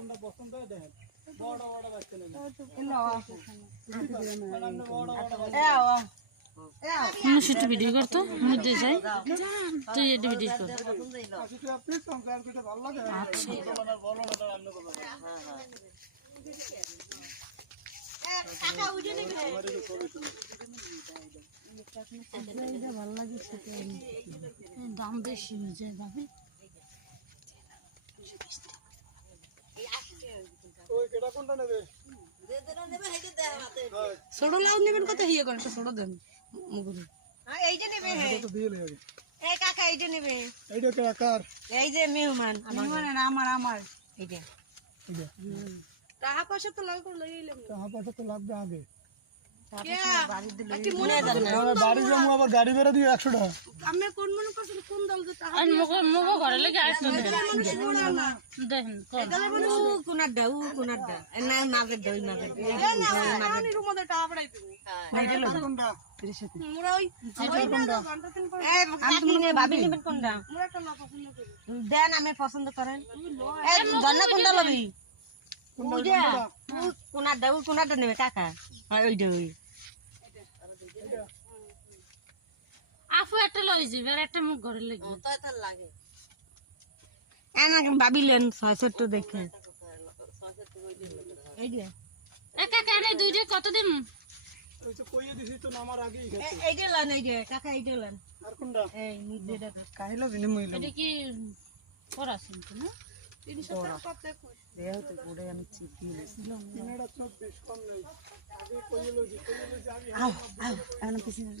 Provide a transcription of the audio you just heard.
কোনটা পছন্দ হয় দেখেন বড় বড় বাচ্চা নেন সেটা ভিডিও করতো মধ্যে যাই তুই এটা ভিডিও কর আচ্ছা ভালো লাগে দাম বেশি যায় ভাবি ছোট লাউ নেবেন কত হিয়ে করেন ছোট দেন মুগুরি এইটা নেবে এই কাকা এইটা নেবে এইটা কে আকার এই যে মেহমান আমার এইটা টাকা পয়সা তো লাগবে লইলাম টাকা পয়সা তো লাগবে আগে কি মনে জানেন বাড়ি যাবো আবার গাড়ি ভাড়া দিয়ে 100 টাকা আমি কোন মনে করছি কোন দল যে টাকা মগো ঘরে লাগি আসতো দেখেন কোনার দাও না মাঝে দই মাঝে পানির মধ্যে টাকা পড়াই দিবি কোনটা মোরা ওই ভাবি নেবেন কোনটা মোরা একটা না পছন্দ করি দেন আমি পছন্দ করেন এই ধন্না কোনটা লবি কোনারটা নেবে কাকা ওইটা ওই আফু একটা লই যাবে আর একটা মুখ ঘরে লাগবে ভাবিলেন 670 দেখে এই যে একা কেন দুইটা কত দিন ওই তো কইয়ে দিছি তো নামার আগেই গেছে এইটা লন এই যে কাকা এইটা লন আর কোনটা এই নিজেটা কাহিলো বিনিময় এটা কি পড়াছেন তো না 300 টাকা কত দেহতে পড়ে আমি চিপি কিনাটা তো বেশ কম নাই আগে কইলো যে আগে আও আও আনা পিছনে